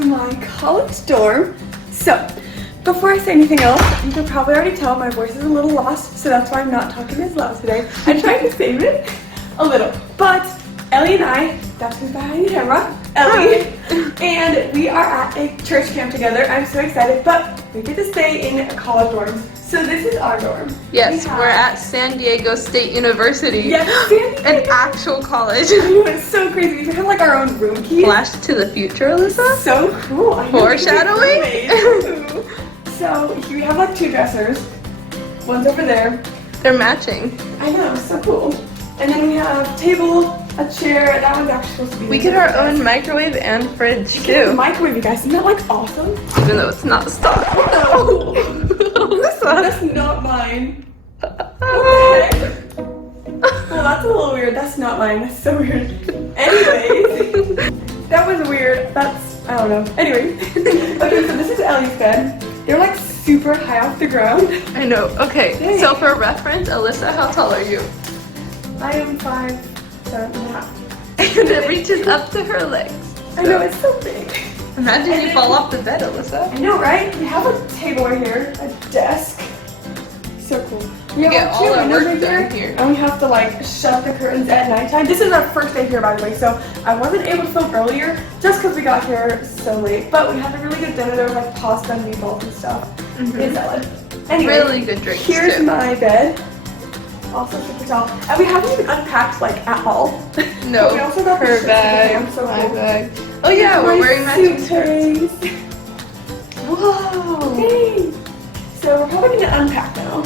to my college dorm. So, before I say anything else, you can probably already tell my voice is a little lost, so that's why I'm not talking as loud today. I tried to save it a little, but Ellie and I, that's who's behind the camera, Ellie, and we are at a church camp together. I'm so excited, but we get to stay in a college dorm. So this is our dorm. Yes, we're at San Diego State University. Yes, San Diego. An actual college. I know, it's so crazy. We have like our own room keys. Flash to the future, Alyssa. So cool. I know. Foreshadowing. So here we have like 2 dressers. One's over there. They're matching. I know, so cool. And then we have a table, a chair. That one's actually supposed to be. We get our own microwave and fridge too. Microwave, you guys. Isn't that like awesome? Even though it's not stock. No. That's not mine. Well, that's a little weird. That's not mine. That's so weird. Anyways, that was weird. That's, I don't know. Anyway, okay, so this is Ellie's bed. They're like super high off the ground. I know. Okay, Dang. so for reference, Alyssa, how tall are you? I am 5'7.5". And it reaches up to her legs. I know, it's so big. Imagine you fall off the bed, Alyssa. I know, right? We have a table right here, a desk. So cool. We have get like all 2 our windows work right done here, here. and we have to like shut the curtains at nighttime. This is our first day here, by the way, so I wasn't able to film earlier just because we got here so late. But we had a really good dinner. There was like pasta and meatballs and stuff. And salad. Anyway, Really good drinks here's too. my bed. Also super tall. And we haven't even unpacked like at all. No, But we also got the her shirts bag, today. I'm so my cool. bag. Oh yeah, we're wearing matching skirts. suitcase. Whoa. Okay. So we're probably gonna unpack now.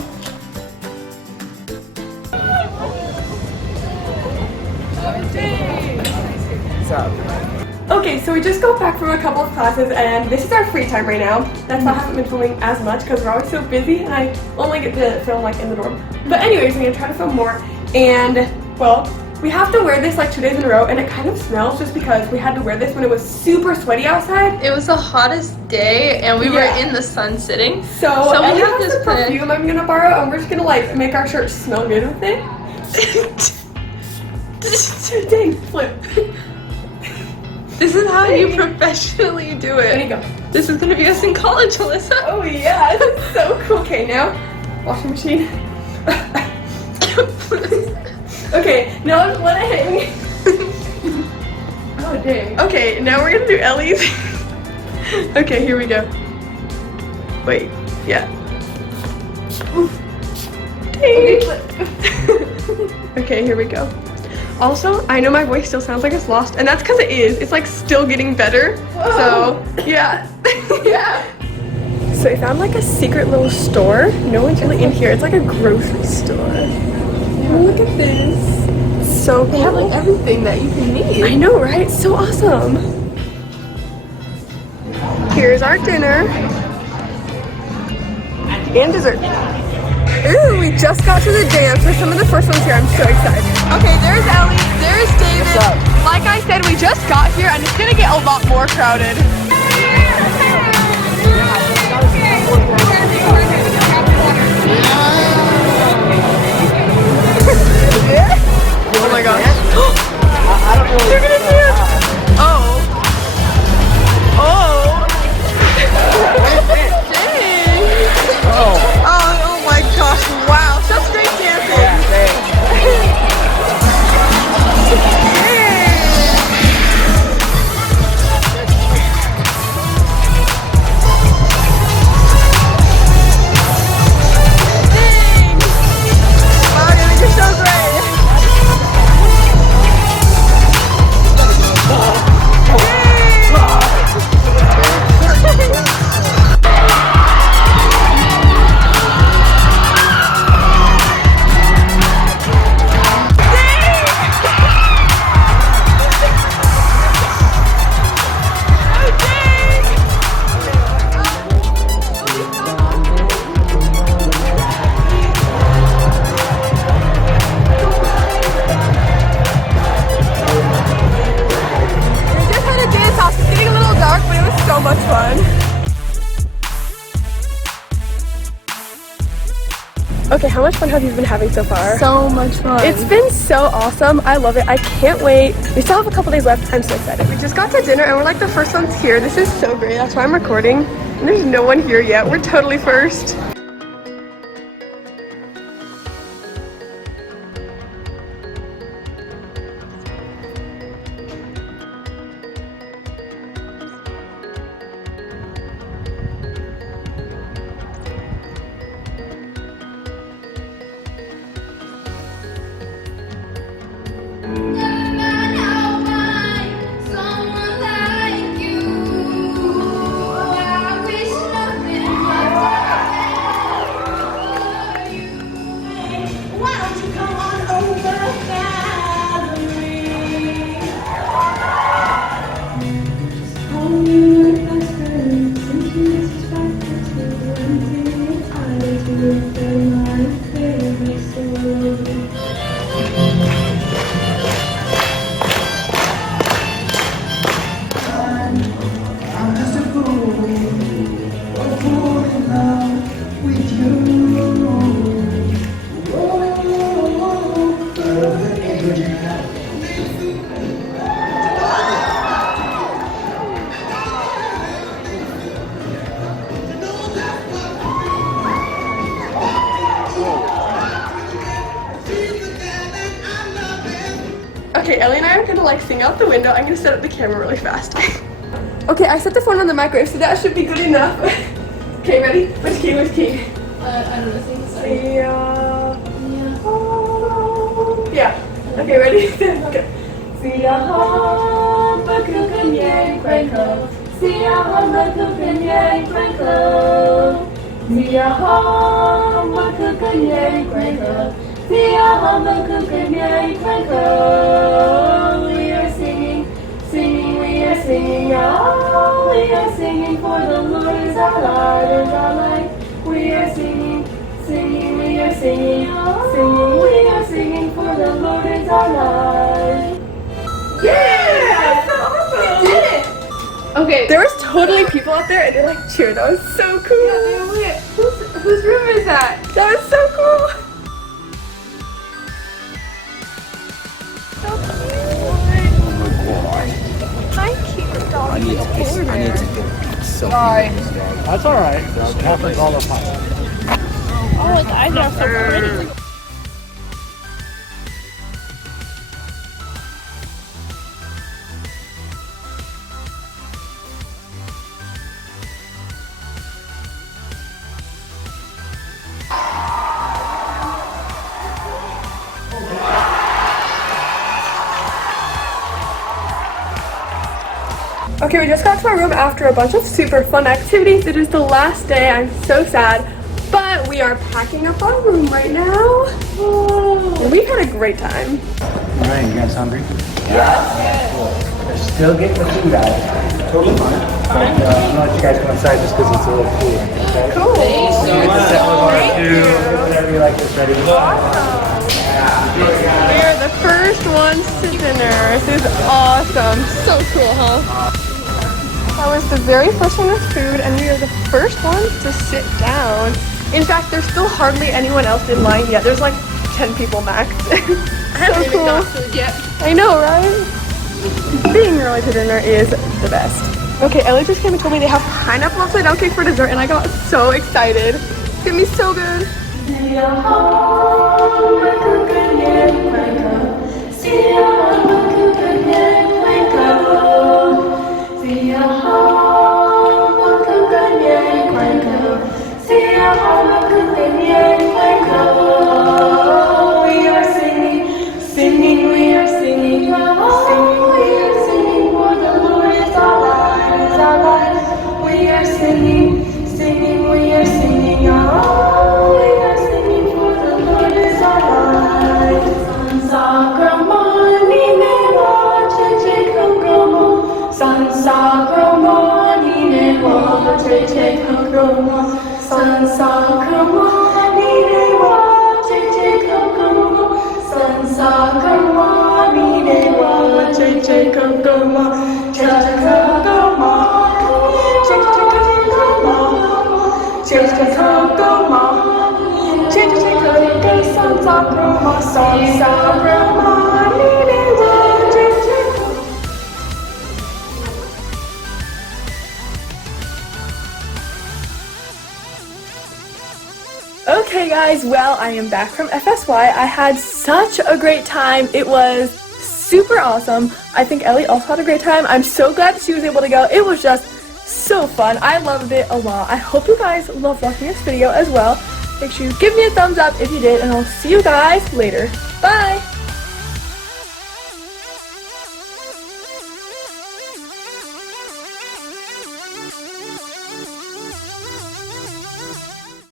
What's up? Okay, so we just got back from a couple of classes and this is our free time right now. That's why I haven't been filming as much because we're always so busy and I only get to film like in the dorm. But anyways, we're gonna try to film more and well, we have to wear this like 2 days in a row and it kind of smells just because we had to wear this when it was super sweaty outside. It was the hottest day and we were in the sun sitting. So we Ellie have has this the perfume I'm gonna borrow and we're just gonna like make our shirt smell good with it. Dang, flip. This is how you professionally do There you it. go. This is gonna be us in college, Alyssa. Oh yeah, this is so cool. Okay, now, washing machine. Okay, now let's let it hang. Oh dang. Okay, now we're gonna do Ellie's. Okay, here we go. Wait, yeah. Dang. Okay, here we go. Also, I know my voice still sounds like it's lost, and that's because it is. It's like still getting better. Whoa. So, yeah. Yeah. So I found like a secret little store. No one's really in here. It's like a grocery store. Look at this. It's so cool. They have like everything that you can need. I know, right? It's so awesome. Here's our dinner. And dessert. Ooh, we just got to the dance. We're some of the first ones here. I'm so excited. Okay, there's Ellie. There's David. What's up? Like I said, we just got here and it's gonna get a lot more crowded. Oh my gosh. I don't really. They're gonna dance. Oh. Oh. Dang. Oh. Oh my gosh. Wow. Such great dancing. Yeah, thanks. Okay, how much fun have you been having so far? So much fun. It's been so awesome. I love it. I can't wait. We still have a couple days left. I'm so excited. We just got to dinner and we're like the first ones here. This is so great. That's why I'm recording. And there's no one here yet. We're totally first. Okay, Ellie and I are gonna like sing out the window. I'm gonna set up the camera really fast. Okay, I set the phone on the microwave, so that should be good enough. Okay, ready? Which key? Which key? I don't know. C. Yeah. Okay, ready? Okay. See ya home, but cookin' yay, crankle. See ya home, but cookin' yay, crankle. See ya home, but cookin' yay, crankle. See ya home, but cookin' yay, crankle. We are singing, singing, we are singing, oh, we are singing for the Lord is our light, is our light. We are singing, singing, we are singing, singing, we are singing for the Lord is our light. Yeah! That's so awesome! We did it! Okay. There was totally people out there and they like cheered. That was so cool. Yeah, wait. Whose room is that? That was so cool. I need to get so That's alright. It happens all the time. Oh, like I got so pretty. Okay, we just got to my room after a bunch of super fun activities. It is the last day. I'm so sad. But we are packing up our room right now. And we've had a great time. Alright, you guys hungry? Yeah. Cool. They're still getting the food out. Totally fine. But I'm gonna let you guys go inside just because it's a little cooler. Okay? Cool. So you get to set with our food, whatever you like this ready. We are the first ones to dinner. This is awesome. So cool, huh? That was the very first one with food, and we are the first ones to sit down. In fact, there's still hardly anyone else in line yet. There's like 10 people max. I haven't even got food yet. I know, right? Being early to dinner is the best. Okay, Ellie just came and told me they have pineapple upside down cake for dessert, and I got so excited. It's gonna be so good. Cheers to summer morning, Okay guys, well I am back from FSY. I had such a great time. It was super awesome. I think Ellie also had a great time. I'm so glad she was able to go. It was just so fun. I loved it a lot. I hope you guys loved watching this video as well. Make sure you give me a thumbs up if you did, and I'll see you guys later. Bye!